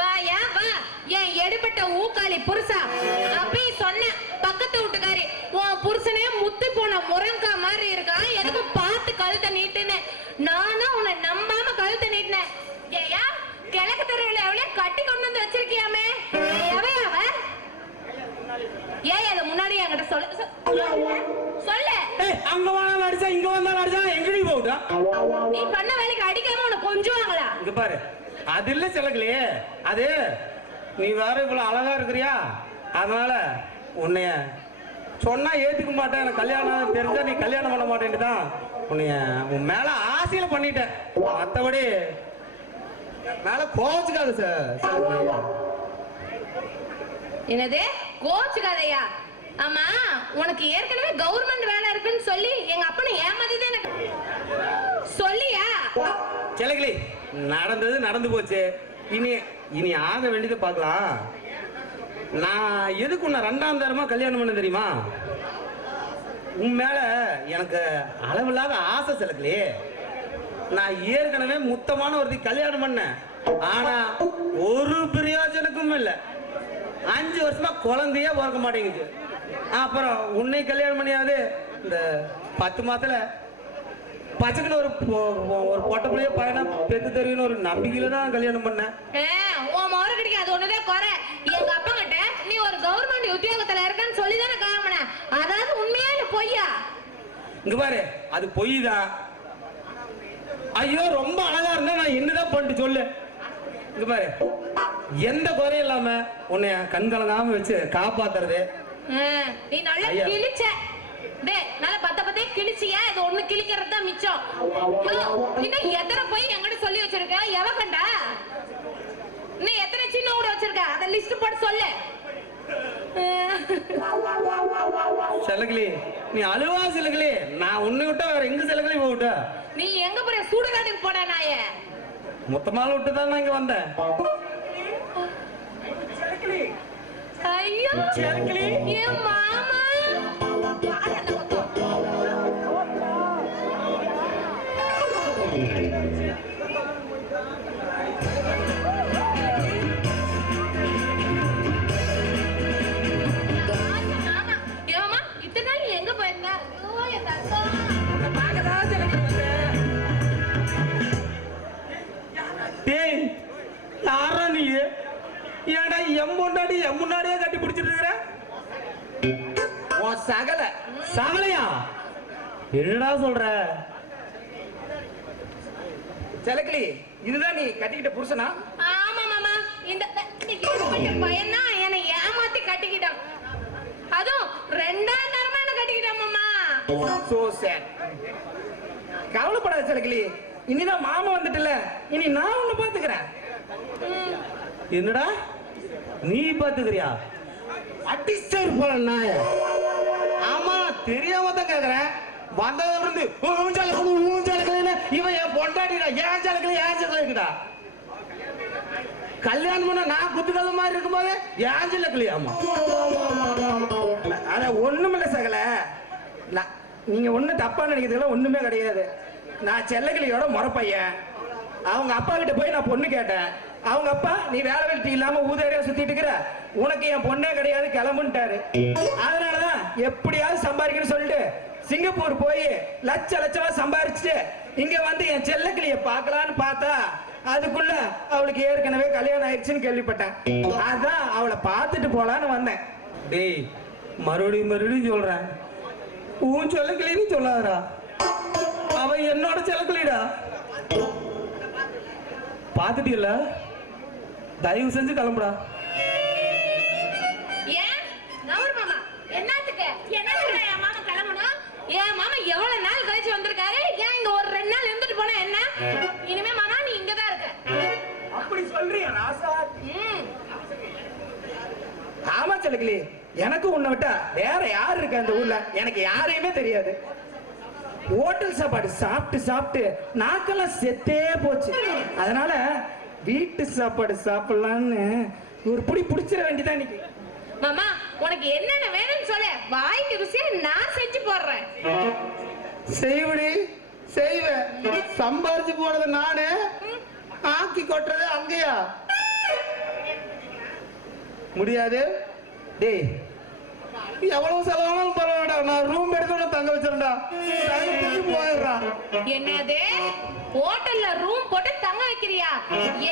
வாயா வா என் எடுபட்ட ஊக்காளி புருஷா. அப்பயே சொன்ன பக்கத்து வீட்டுக்காரி உன் புருஷனே முத்து போன முருங்கா மாதிரி இருக்கான், எனக்கு பார்த்து கழுத்தை நீட்டுன்னு. நானும் உன்னை நம்பாம கழுத்தை நீட்டினேன். ஏயா கிழக்கு தெருவில் எவ்வளவு கட்டி கொண்டு வந்து வச்சிருக்கியாமே, எவையாவ? ஏன் அதை முன்னாடி என்கிட்ட சொல்லு சொல்லு. அங்க வந்தாலும் அடிச்சா இங்க வந்தாலும் அடிச்சா எங்கடி போகுதா? நீ பண்ண வேலைக்கு அடிக்காம உனக்கு கொஞ்சுவாங்களா? இங்க பாரு, அது இல்ல சிலக்கலையே, அது நீ வேற இவ்வளவு அழகா இருக்கிறியா, அதனால உன்னைய சொன்னா ஏத்துக்க மாட்டேன், எனக்கு கல்யாணம் தெரிஞ்சா நீ கல்யாணம் பண்ண மாட்டேன்னு தான் உன்னைய உன் மேல ஆசையில பண்ணிட்டேன். மற்றபடி மேல கோச்சுக்காது சார். என்னது கோச்சுக்காதையா? ஆமா, உனக்கு ஏற்கனவே கவர்மெண்ட் வேலை இருக்குன்னு சொல்லி எங்க அப்பனை ஏமாத்திதான் எனக்கு சொல்லியா? சிலக்கலி நடந்தது நடந்து போச்சு, இனி இனி ஆக வேண்டியதை பார்க்கலாம். நான் எதுக்கு உன்னை 2ஆம் தரமா கல்யாணம் பண்ண தெரியுமா? உன் மேல எனக்கு அளவில்லாத ஆசை சிலக்கலி. நான் ஏற்கனவே முத்தமான ஒருத்தி கல்யாணம் பண்ணேன், ஆனா ஒரு பிரயோஜனக்கும் இல்லை. 5 வருஷமா குழந்தையே பிறக்க மாட்டேங்குது. அப்புறம் உன்னை கல்யாணம் பண்ணியாது இந்த 10 மாதத்துல பச்சைக்குன்னு ஒரு பொட்ட பிள்ளைய பையனா பெத்து தெரியும்னு ஒரு நம்பிக்கையில தான் கல்யாணம் பண்ணேன். உன் மோர கிடைக்க அது ஒண்ணுதான் குறை. எங்க அப்பா கிட்ட நீ ஒரு கவர்மெண்ட் உத்தியோகத்துல இருக்கன்னு சொல்லிதானே காரணம். அதாவது உண்மையா இல்ல பொய்யா? இங்க பாரு, அது பொய் தான். ஐயோ ரொம்ப அழகா இருந்தா நான் என்னதான் பண்ணிட்டு சொல்லு. இங்க பாரு, எந்த குறையும் இல்லாம உன்னை கண் கலங்காம வச்சு காப்பாத்துறது. நீ நல்லா கிழிச்ச, நல்லா பத்தே கிழிச்சியா? இது ஒண்ணு கிழிக்கிறது தான் மிச்சம். இன்னும் எத்தனை போய் என்கிட்ட சொல்லி வச்சிருக்க? எவ கண்டா? இன்னும் எத்தனை சின்ன ஊட வச்சிருக்க? அத லிஸ்ட் போட்டு சொல்லு. செலகலி நீ அழுவா செலகலி, நான் உன்னை விட்டா வேற எங்க செலகலி போவிட்ட? நீ எங்க போற? சுடுகாட்டுக்கு போட நாய மொத்தமால விட்டு தான் நான் இங்க வந்தேன். ஐயோ செலகலி, என் மாமா முன்னாடியே கட்டி பிடிச்சிட்டு இருக்கிற சகல சகலையா? என்னடா சொல்ற செலக்கலி? இதுதான் நீ கட்டிக்கிட்ட புருஷனா? ஆமா மாமா, இந்த பையனா என்னை ஏமாத்தி கட்டிக்கிட்டான். அதுவும் 2ஆம் தரமா என்ன கட்டிக்கிட்டான் மாமா. So sad. கவலைப்படாத செலக்கலி, இனிதான் மாமா வந்துட்டல, இனி நான் உன்னை பாத்துக்கிறேன். என்னடா நீ பாத்துக்கிறியா? அடிஸ்டர் போல நாய. ஆமா தெரியாம தான் கேக்குறேன். வந்ததுல இருந்து இவன் என் பொண்டாட்டிடா, ஏன் ஜலக்கல ஏன் ஜலக்குடா? கல்யாணம் பண்ண நான் குத்துக்கல்ல மாதிரி இருக்கும் போது ஏன் ஜலக்கலையாமா? அத ஒண்ணுமில்ல சகல, நீங்க ஒண்ணு தப்பா நினைக்கிறதுல ஒண்ணுமே கிடையாது. நான் செல்லக்கிளியோட முறப்பையன். அவங்க அப்பா கிட்ட போய் நான் பொண்ணு கேட்டேன். அவங்க அப்பா நீ வேலை வெட்டி இல்லாம ஊதேரியா சுத்திட்டு இருக்கிற, உனக்கு என் பொண்ணே கிடையாது கிளம்புட்டாரு. அதனாலதான் எப்படியாவது சம்பாதிக்கணும்னு சொல்லிட்டு சிங்கப்பூர் போய் லட்சமா சம்பாரிச்சுட்டு இங்க வந்து என் செல்லக்கிளிய பாக்கலான்னு பார்த்தா அதுக்குள்ள அவளுக்கு ஏற்கனவே கல்யாணம் ஆயிடுச்சுன்னு கேள்விப்பட்டேன். அதான் அவளை பார்த்துட்டு போலான்னு வந்தேன். டேய் மறுபடியும் சொல்றேன், உன் செல்லக்கிளின்னு சொல்லாதடா, அவ என்னோட செல்லக்கிளிடா. பாத்துட்டீல்ல, தயவு செஞ்சு கிளம்புடா. ஏன் மாமா என்னத்துக்கு என்னத்துக்கு என் மாமா கிளம்பணும்? என் மாமா எவ்வளவு நாள் கழிச்சு வந்திருக்காரு, ஏன் இங்க ஒரு 2 நாள் இருந்துட்டு போனா என்ன? இனிமே மாமா நீ இங்கதான் இருக்க. அப்படி சொல்றியா ராசா? ஆமா செல்லக்கிளி, எனக்கு உன்னை விட்டா வேற யாரு இருக்க அந்த ஊர்ல? எனக்கு யாரையுமே தெரியாது. ஹோட்டல் சாப்பாடு சாப்பிட்டு சாப்பிட்டு நாக்கெல்லாம் செத்தே போச்சு. அதனால வீட்டு சாப்பாடு சாப்பிடலான்னு ஒரு புடி புடிச்சிட வேண்டியதான் இன்னைக்கு. மாமா உனக்கு என்னென்ன வேணும்னு சொல்ல, வாய்க்கு ருசியா நான் செஞ்சு போடுறேன். செய்வடி செய்வேன், சம்பாரிச்சு போனது நானு, கொட்டுறது அங்கேயா முடியாது. டேய் எவ்வளவு செலவானாலும் பரவாயில்ல, நான் ரூம் எடுத்து தங்க வச்சிருந்தா போயிடுறா. என்னது ஹோட்டல்ல ரூம் போட்டு தங்க வைக்கிறியா?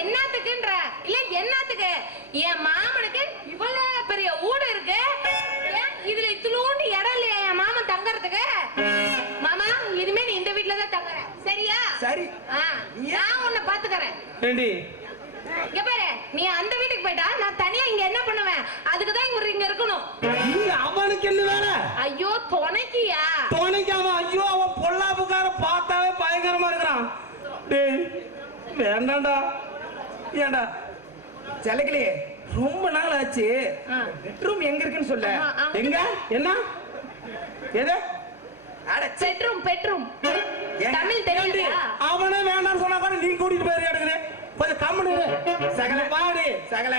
என்னத்துக்குன்ற இல்ல என்னத்துக்கு? என் மாமனுக்கு இவ்வளவு பெரிய வீடு இருக்கு, ஏன் இதுல இத்துலூண்டு இடம் இல்லையா என் மாமன் தங்கறதுக்கு? மாமா இனிமே நீ இந்த வீட்டுல தான் தங்குற, சரியா? சரி. நான் உன்னை பாத்துக்கறேன். ஏண்டி இங்க பாரு, நீ அந்த வீட்டுக்கு போயிட்டா நான் தனியா இங்க என்ன பண்ணுவேன்? அதுக்குதான் இங்க இருக்கணும். அவனுக்கு என்ன வேலை? ஐயோ துணைக்கியா? துணைக்காம? ஐயோ அவன் பொல்லாப்புக்கார பார்த்தாவே பயங்கரமா இருக்கிறான். டேய் வேண்டாம்டா. ஏண்டா செலக்கிளி ரொம்ப நாள் ஆச்சு, பெட்ரூம் எங்க இருக்குன்னு சொல்ல. எங்க என்ன எது? பெட்ரூம் பெட்ரூம் தமிழ் தெரியலையா? அவனே வேண்டாம்னு சொன்னா கூட நீ கூட்டிட்டு போய் எடுக்கிறேன். கொஞ்சம் கம்முனு சகல பாடி சகல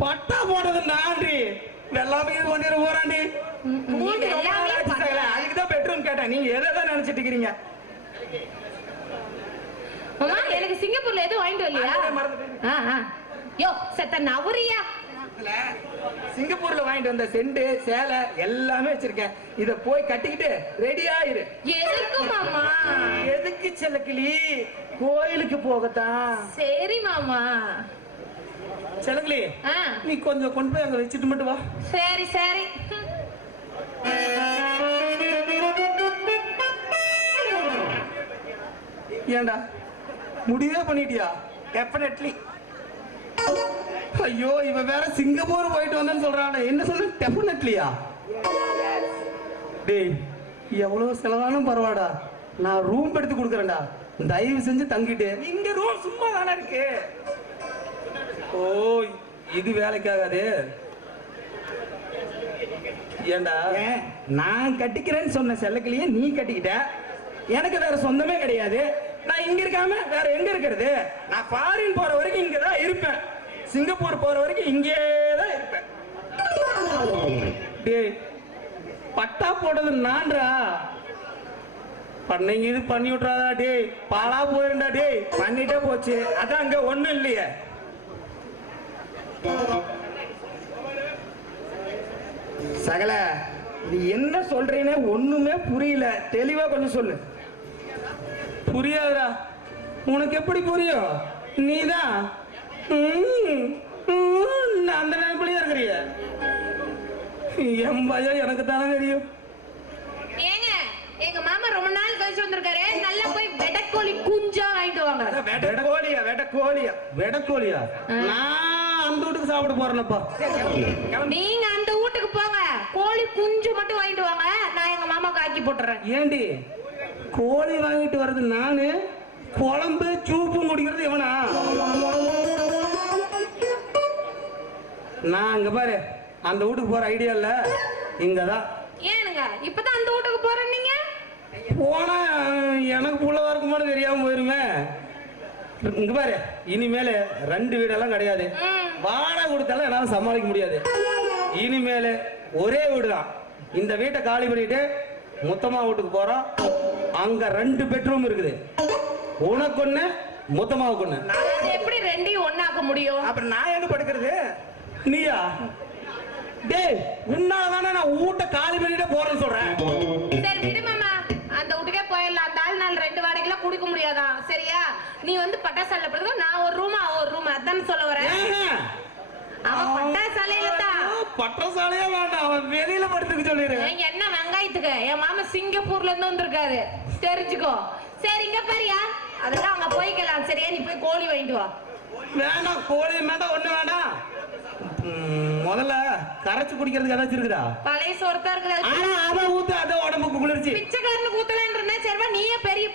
பட்டா போடுறது நான்டி வெள்ளாமை இது பண்ணிட போறாண்டி. அதுக்குதான் பெட்ரூம் கேட்டேன். நீங்க எதான் நினைச்சிட்டு இருக்கிறீங்க? எனக்கு சிங்கப்பூர்ல எதுவும் வாங்கிட்டு வரலையா? யோ செத்த நவுரியா? சிங்கப்பூர்ல வாங்கிட்டு வந்த செண்டு சேலை எல்லாமே வச்சிருக்கேன். இத போய் கட்டிக்கிட்டு ரெடியா இரு. எதுக்கு மாமா? எதுக்கு செல்லக்கிளி? கோயிலுக்கு போகத்தான். சரி மாமா. செல்லக்கிளி நீ கொஞ்சம் கொண்டு போய் அங்க வச்சுட்டு மட்டும் வா. சரி சரி. ஏண்டா முடிவே பண்ணிட்டியா? டெஃபினெட்லி. ஐயோ இவ வேற சிங்கப்பூர் போயிட்டு வந்தேன்னு சொல்றானே. என்ன சொல்லு? டெஃபினெட்லியா? டேய் எவ்வளவு செலவானும் பரவாடா, நான் ரூம் எடுத்து கொடுக்குறேன்டா, தயவு செஞ்சு தங்கிட்டு. இங்க ரூம் சும்மா தானே இருக்கு. ஓ இது வேலைக்காகாது. ஏண்டா நான் கட்டிக்கிறேன்னு சொன்ன செல்லக்கிளியே நீ கட்டிக்கிட்ட. எனக்கு வேற சொந்தமே கிடையாது. நான் இங்க இருக்காம வேற எங்க இருக்கிறது? நான் ஃபாரின் போற வரைக்கும் இங்கதான் இருப்பேன். சிங்கப்பூர் போற வரைக்கும் இங்கே தான் இருப்பேன். டேய் பட்டா போட்டது நான்டா, பண்ணைங்க இது பண்ணி விட்டுறாதா? டேய் பாலா போயிருந்தா. டேய் பண்ணிட்டே போச்சு, அதான் அங்க ஒண்ணும் இல்லையே. சகல நீ என்ன சொல்றீன்னு ஒண்ணுமே புரியல, தெளிவா கொஞ்சம் சொல்லு. புரியாதுடா. உனக்கு எப்படி புரியும்? நீதான் அந்த நினைப்புலயே இருக்கிறிய. என் பயம் எனக்கு தானே தெரியும். ஏங்க எங்க மாமா ரொம்ப நாள் கழிச்சு வந்திருக்காரு, நல்லா போய் வெடக்கோழி குஞ்சா வாங்கிட்டு வாங்க. வெடக்கோழியா? வெடக்கோழியா? வெடக்கோழியா? நான் அந்த வீட்டுக்கு சாப்பிட போறேன்ப்பா. நீங்க அந்த வீட்டுக்கு போங்க, கோழி குஞ்சு மட்டும் வாங்கிட்டு வாங்க, நான் எங்க மாமாக்கு ஆக்கி போட்டுறேன். ஏண்டி கோழி வாங்கிட்டு வர்றது நானு, குழம்பு சூப்பும் குடிக்கிறது இவனா? நான் அங்க பாரு அந்த வீட்டுக்கு போற ஐடியா இல்ல, இங்கதான். ஏனுங்க இப்பதான் அந்த வீட்டுக்கு போறேன்? நீங்க போனா எனக்கு புள்ளவா இருக்குமான்னு தெரியாம போயிருமே. இங்க பாரு இனிமேல 2 வீடெல்லாம் கிடையாது. வாடகை கொடுத்தாலும் என்னால சமாளிக்க முடியாது. இனிமேல ஒரே வீடுதான். இந்த வீட்டை காலி பண்ணிட்டு மொத்தமா வீட்டுக்கு போறோம். அங்க 2 பெட்ரூம் இருக்குது. உனக்கு ஒண்ணு, மொத்தமாவுக்கு ஒண்ணு. எப்படி 2ஐயும் ஒண்ணாக்க முடியும்? அப்புறம் நான் எங்க படுக்கிறது? நீயா? டேய் உன்னாலதானே நான் வீட்டை காலி பண்ணிட்டு போறேன்னு சொல்றேன். சரி விடு மாமா, அந்த வீட்டுக்கே போயிடலாம். அந்த ஆள் நாள் 2 வாடகைலாம் குடிக்க முடியாதான், சரியா? நீ வந்து பட்டாசாலையில படுக்க, நான் ஒரு ரூம் அவ ஒரு ரூம், அதான் சொல்ல வரேன். அவன் பட்டாசாலையில தான். பட்டாசாலையா வேண்டாம், அவன் வெளியில படுத்துக்க சொல்லிடு. என்ன வெங்காயத்துக்கு? என் மாமா சிங்கப்பூர்ல இருந்து வந்திருக்காரு, தெரிஞ்சுக்கோ. சரி இங்க பாரியா, அதெல்லாம் அங்க போய்க்கலாம், சரியா? நீ போய் கோழி வாங்கிட்டு வா. வேண்டாம், கோழி வேண்டாம், ஒண்ணு வேண்டாம். முதல்ல கரைச்சு குடிக்கிறதுக்கு ஏதாச்சும் இருக்குதா? பழைய சோறு தான் இருக்குது. அத ஊத்து, அத உடம்புக்கு குளிர்ச்சி. பிச்சைக்காரனுக்கு ஊத்தலான்னு இருந்தேன். சரிவா, நீயே பெரிய